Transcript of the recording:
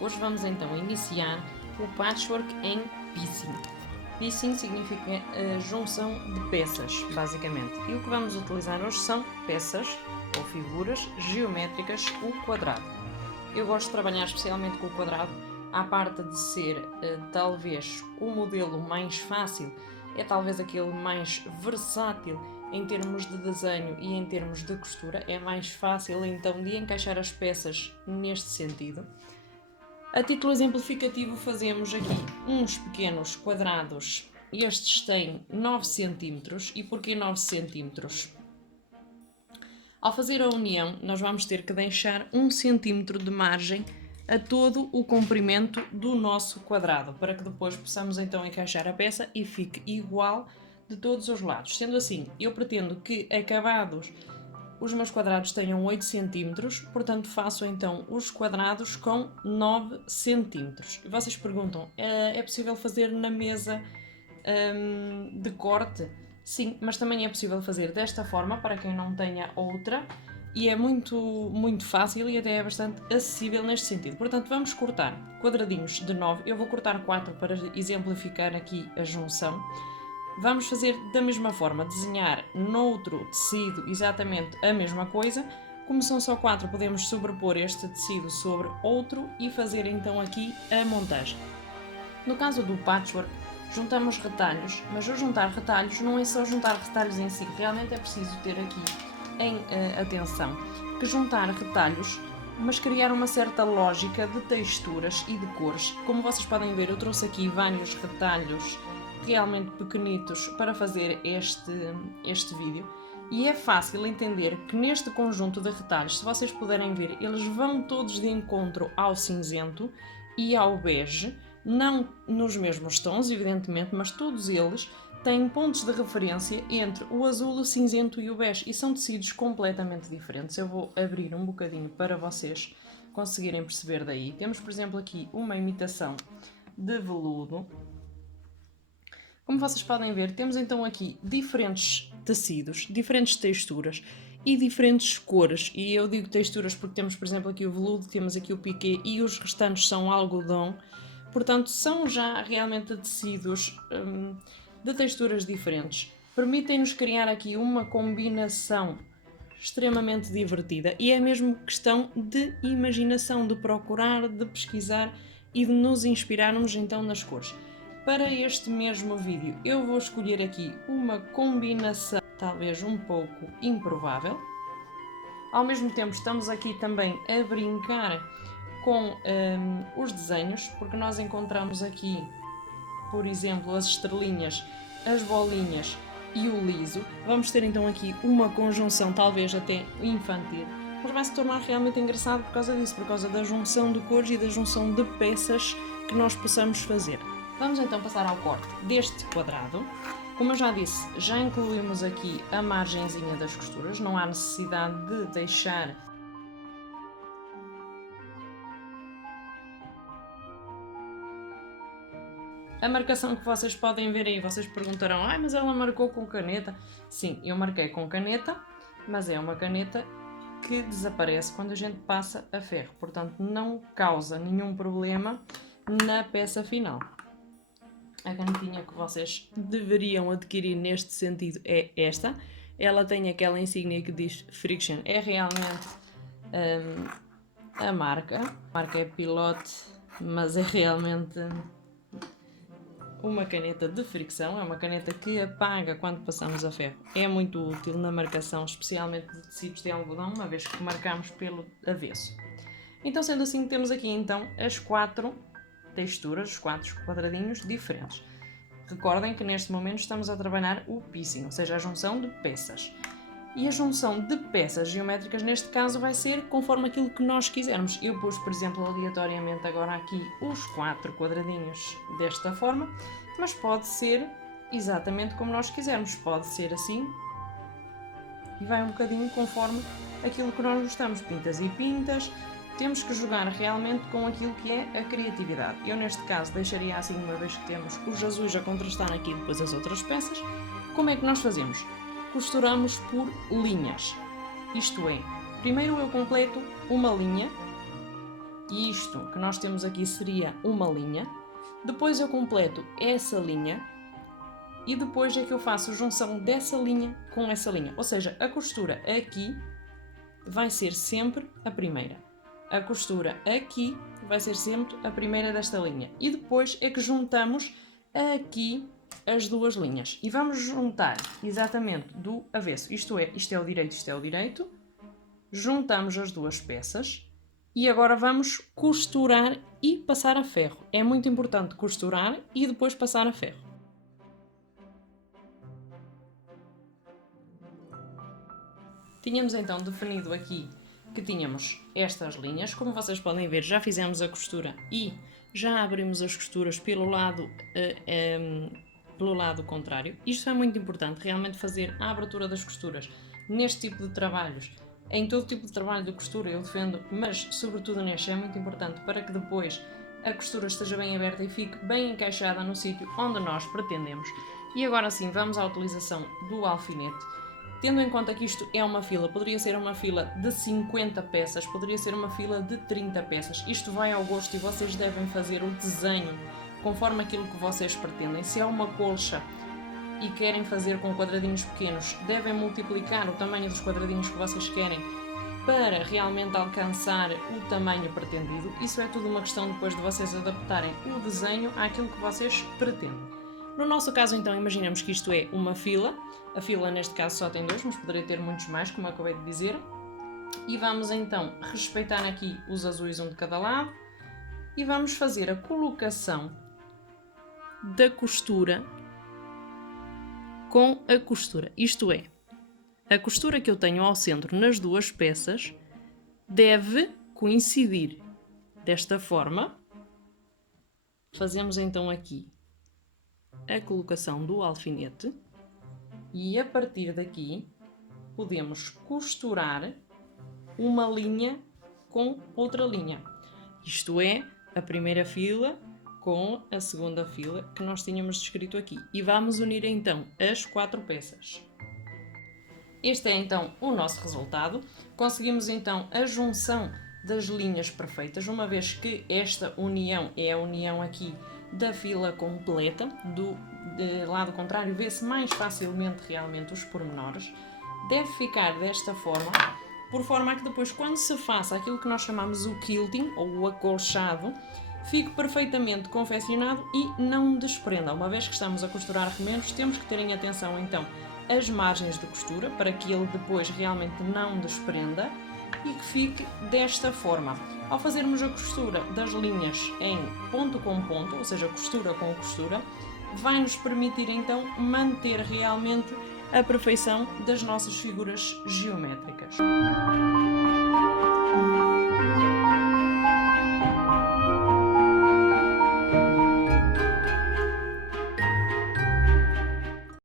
Hoje vamos então iniciar o patchwork em piecing. Piecing significa a junção de peças, basicamente. E o que vamos utilizar hoje são peças ou figuras geométricas, o quadrado. Eu gosto de trabalhar especialmente com o quadrado, à parte de ser talvez o modelo mais fácil, é talvez aquele mais versátil em termos de desenho e em termos de costura, é mais fácil então de encaixar as peças neste sentido. A título exemplificativo fazemos aqui uns pequenos quadrados, estes têm 9 cm. E porquê 9 cm? Ao fazer a união nós vamos ter que deixar 1 cm de margem a todo o comprimento do nosso quadrado, para que depois possamos então encaixar a peça e fique igual de todos os lados. Sendo assim, eu pretendo que acabados os meus quadrados tenham 8 cm, portanto faço então os quadrados com 9 cm. E vocês perguntam, é possível fazer na mesa de corte? Sim, mas também é possível fazer desta forma para quem não tenha outra. E é muito fácil e até é bastante acessível neste sentido. Portanto, vamos cortar quadradinhos de 9. Eu vou cortar 4 para exemplificar aqui a junção. Vamos fazer da mesma forma, desenhar noutro tecido exatamente a mesma coisa. Como são só 4, podemos sobrepor este tecido sobre outro e fazer então aqui a montagem. No caso do patchwork, juntamos retalhos, mas o juntar retalhos não é só juntar retalhos em si, realmente é preciso ter aqui em atenção que juntar retalhos, mas criar uma certa lógica de texturas e de cores. Como vocês podem ver, eu trouxe aqui vários retalhos realmente pequenitos para fazer este vídeo e é fácil entender que neste conjunto de retalhos, se vocês puderem ver, eles vão todos de encontro ao cinzento e ao bege, não nos mesmos tons, evidentemente, mas todos eles têm pontos de referência entre o azul, o cinzento e o bege e são tecidos completamente diferentes. Eu vou abrir um bocadinho para vocês conseguirem perceber daí. Temos, por exemplo, aqui uma imitação de veludo. Como vocês podem ver, temos então aqui diferentes tecidos, diferentes texturas e diferentes cores. E eu digo texturas porque temos, por exemplo, aqui o veludo, temos aqui o piqué e os restantes são algodão. Portanto, são já realmente tecidos de texturas diferentes. Permitem-nos criar aqui uma combinação extremamente divertida e é mesmo questão de imaginação, de procurar, de pesquisar e de nos inspirarmos então nas cores. Para este mesmo vídeo eu vou escolher aqui uma combinação talvez um pouco improvável. Ao mesmo tempo estamos aqui também a brincar com os desenhos, porque nós encontramos aqui, por exemplo, as estrelinhas, as bolinhas e o liso. Vamos ter então aqui uma conjunção talvez até infantil, mas vai se tornar realmente engraçado por causa disso, por causa da junção de cores e da junção de peças que nós possamos fazer. Vamos então passar ao corte deste quadrado. Como eu já disse, já incluímos aqui a margenzinha das costuras, não há necessidade de deixar a marcação que vocês podem ver aí. Vocês perguntarão, mas ela marcou com caneta. Sim, eu marquei com caneta, mas é uma caneta que desaparece quando a gente passa a ferro, portanto não causa nenhum problema na peça final. A canetinha que vocês deveriam adquirir neste sentido é esta. Ela tem aquela insígnia que diz Friction. É realmente a marca. A marca é Pilote, mas é realmente uma caneta de fricção. É uma caneta que apaga quando passamos a ferro. É muito útil na marcação, especialmente de tecidos de algodão, uma vez que marcamos pelo avesso. Então, sendo assim, temos aqui então as 4 texturas, os 4 quadradinhos diferentes. Recordem que neste momento estamos a trabalhar o piecing, ou seja, a junção de peças. E a junção de peças geométricas neste caso vai ser conforme aquilo que nós quisermos. Eu pus, por exemplo, aleatoriamente agora aqui os 4 quadradinhos desta forma, mas pode ser exatamente como nós quisermos. Pode ser assim e vai um bocadinho conforme aquilo que nós gostamos. Pintas e pintas. Temos que jogar realmente com aquilo que é a criatividade. Eu neste caso deixaria assim, uma vez que temos os azuis a contrastar aqui depois as outras peças. Como é que nós fazemos? Costuramos por linhas. Isto é, primeiro eu completo uma linha e isto que nós temos aqui seria uma linha. Depois eu completo essa linha e depois é que eu faço a junção dessa linha com essa linha. Ou seja, a costura aqui vai ser sempre a primeira. A costura aqui vai ser sempre a primeira desta linha. E depois é que juntamos aqui as duas linhas. E vamos juntar exatamente do avesso. Isto é o direito, isto é o direito. Juntamos as duas peças. E agora vamos costurar e passar a ferro. É muito importante costurar e depois passar a ferro. Tínhamos então definido aqui que tínhamos estas linhas. Como vocês podem ver, já fizemos a costura e já abrimos as costuras pelo lado contrário. Isto é muito importante, realmente fazer a abertura das costuras neste tipo de trabalhos. Em todo tipo de trabalho de costura eu defendo, mas sobretudo neste é muito importante para que depois a costura esteja bem aberta e fique bem encaixada no sítio onde nós pretendemos. E agora sim, vamos à utilização do alfinete. Tendo em conta que isto é uma fila, poderia ser uma fila de 50 peças, poderia ser uma fila de 30 peças. Isto vai ao gosto e vocês devem fazer o desenho conforme aquilo que vocês pretendem. Se é uma colcha e querem fazer com quadradinhos pequenos, devem multiplicar o tamanho dos quadradinhos que vocês querem para realmente alcançar o tamanho pretendido. Isso é tudo uma questão depois de vocês adaptarem o desenho àquilo que vocês pretendem. No nosso caso, então, imaginemos que isto é uma fila. A fila, neste caso, só tem 2, mas poderia ter muitos mais, como eu acabei de dizer. E vamos, então, respeitar aqui os azuis, um de cada lado. E vamos fazer a colocação da costura com a costura. Isto é, a costura que eu tenho ao centro nas duas peças deve coincidir desta forma. Fazemos, então, aqui a colocação do alfinete e a partir daqui podemos costurar uma linha com outra linha. Isto é, a primeira fila com a segunda fila que nós tínhamos descrito aqui. E vamos unir então as 4 peças. Este é então o nosso resultado. Conseguimos então a junção das linhas perfeitas, uma vez que esta união é a união aqui da fila completa. Do lado contrário vê-se mais facilmente realmente os pormenores. Deve ficar desta forma, por forma a que depois, quando se faça aquilo que nós chamamos o quilting ou o acolchado, fique perfeitamente confeccionado e não desprenda. Uma vez que estamos a costurar remendos, temos que ter em atenção então as margens de costura para que ele depois realmente não desprenda e que fique desta forma. Ao fazermos a costura das linhas em ponto com ponto, ou seja, costura com costura, vai nos permitir então manter realmente a perfeição das nossas figuras geométricas.